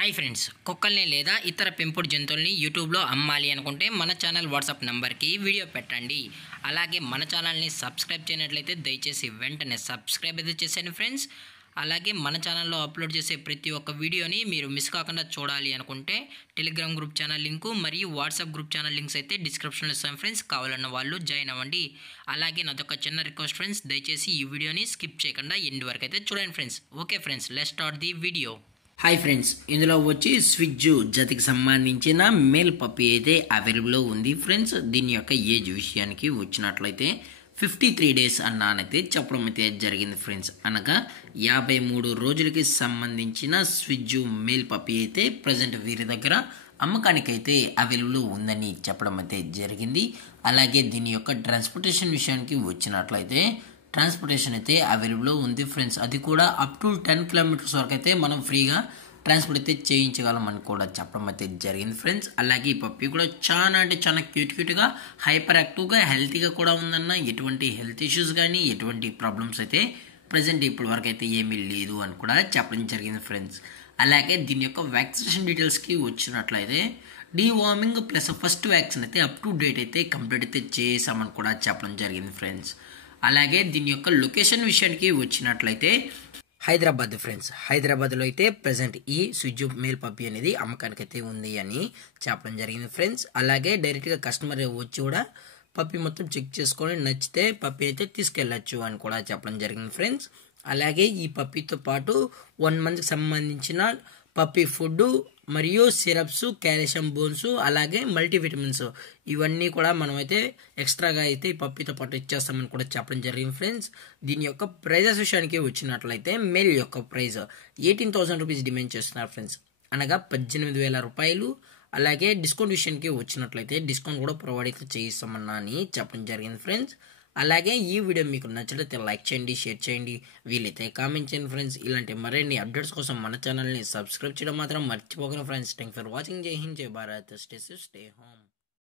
Hi friends, కుక్కల్ని లేదా ఇతర పెంపుడు జంతువుల్ని యూట్యూబ్లో అమ్మాలి అనుకుంటే మన ఛానల్ వాట్సాప్ నెంబర్కి వీడియో పెట్టండి. అలాగే మన ఛానల్ని సబ్స్క్రైబ్ చేయనట్లయితే దయచేసి వెంటనే సబ్స్క్రైబ్ అయితే చేసేయండి ఫ్రెండ్స్. అలాగే మన ఛానల్లో అప్లోడ్ చేసే ప్రతి ఒక్క వీడియోని మీరు మిస్ కాకుండా చూడాలి అనుకుంటే టెలిగ్రామ్ గ్రూప్ ఛానల్ లింకు మరియు వాట్సాప్ గ్రూప్ ఛానల్ లింక్స్ అయితే డిస్క్రిప్షన్లో ఇస్తాను ఫ్రెండ్స్. కావాలన్న వాళ్ళు జాయిన్ అవ్వండి. అలాగే నాదొక చిన్న రిక్వెస్ట్ ఫ్రెండ్స్, దయచేసి ఈ వీడియోని స్కిప్ చేయకుండా ఎండ్ వరకు అయితే చూడండి friends. Okay friends, let's start the video. Hi friends, ఇందులో వచ్చి స్విజ్జు జాతికి సంబంధించిన మేల్ పప్పీ అయితే అవైలబుల్లో ఉంది ఫ్రెండ్స్. దీని యొక్క ఏజ్ విషయానికి వచ్చినట్లయితే 53 days అన్నానైతే చెప్పడం అయితే జరిగింది ఫ్రెండ్స్. అనగా 53 రోజులకి సంబంధించిన స్విజ్జు మేల్ పప్పీ అయితే ప్రజెంట్ వీరి దగ్గర అమ్మకానికి అయితే అవైలబుల్ ఉందని చెప్పడం అయితే జరిగింది. అలాగే దీని యొక్క ట్రాన్స్పోర్టేషన్ విషయానికి వచ్చినట్లయితే ట్రాన్స్పోర్టేషన్ అయితే అవైలబుల్లో ఉంది ఫ్రెండ్స్. అది కూడా అప్ టు 10 kilometers వరకు అయితే మనం ఫ్రీగా ట్రాన్స్పోర్ట్ అయితే చేయించగలం అని కూడా చెప్పడం అయితే జరిగింది ఫ్రెండ్స్. అలాగే ఈ పప్పీ కూడా చాలా క్యూట్గా హైపర్ యాక్టివ్గా హెల్తీగా కూడా ఉందన్న. ఎటువంటి హెల్త్ ఇష్యూస్ కానీ ఎటువంటి ప్రాబ్లమ్స్ అయితే ప్రజెంట్ ఇప్పటి వరకు అయితే ఏమీ లేదు అని కూడా చెప్పడం జరిగింది ఫ్రెండ్స్. అలాగే దీని యొక్క వ్యాక్సినేషన్ డీటెయిల్స్కి వచ్చినట్లయితే డీవార్మింగ్ ప్లస్ ఫస్ట్ వ్యాక్సిన్ అయితే అప్ టు డేట్ అయితే కంప్లీట్ అయితే చేసామని కూడా చెప్పడం జరిగింది ఫ్రెండ్స్. అలాగే దీని యొక్క లొకేషన్ విషయానికి వచ్చినట్లయితే హైదరాబాద్ ఫ్రెండ్స్. హైదరాబాద్లో అయితే ప్రజెంట్ ఈ స్విజ్జు మేల్ పప్పీ అనేది అమ్మకానికి అయితే ఉంది అని చెప్పడం జరిగింది ఫ్రెండ్స్. అలాగే డైరెక్ట్గా కస్టమర్ వచ్చి కూడా పప్పీ మొత్తం చెక్ చేసుకొని నచ్చితే పప్పీ అయితే తీసుకెళ్ళచ్చు అని కూడా చెప్పడం జరిగింది ఫ్రెండ్స్. అలాగే ఈ పప్పీతో పాటు 1 monthకి సంబంధించిన పప్పీ ఫుడ్ మరియు సిరప్స్, కాల్షియం బోన్స్, అలాగే మల్టీవిటమిన్స్ ఇవన్నీ కూడా మనమైతే ఎక్స్ట్రాగా అయితే ఈ పప్పీతో పాటు ఇచ్చేస్తామని కూడా చెప్పడం జరిగింది ఫ్రెండ్స్. దీని యొక్క ప్రైజెస్ విషయానికి వచ్చినట్లయితే మేల్ యొక్క ప్రైజ్ 18,000 రూపీస్ డిమాండ్ చేస్తున్నారు ఫ్రెండ్స్, అనగా 18,000 రూపాయలు. అలాగే డిస్కౌంట్ విషయానికి వచ్చినట్లయితే డిస్కౌంట్ కూడా ప్రొవైడ్ అయితే చేయిస్తామన్నా అని చెప్పడం జరిగింది ఫ్రెండ్స్. అలాగే ఈ వీడియో మీకు నచ్చినట్లయితే లైక్ చేయండి, షేర్ చేయండి, వీలైతే కామెంట్ చేయండి ఫ్రెండ్స్. ఇలాంటి మరిన్ని అప్డేట్స్ కోసం మన ఛానల్ని సబ్స్క్రైబ్ చేయడం మాత్రం మర్చిపోకండి ఫ్రెండ్స్. Thank for watching. జై హింద్, జై Bharat, stay safe, stay home.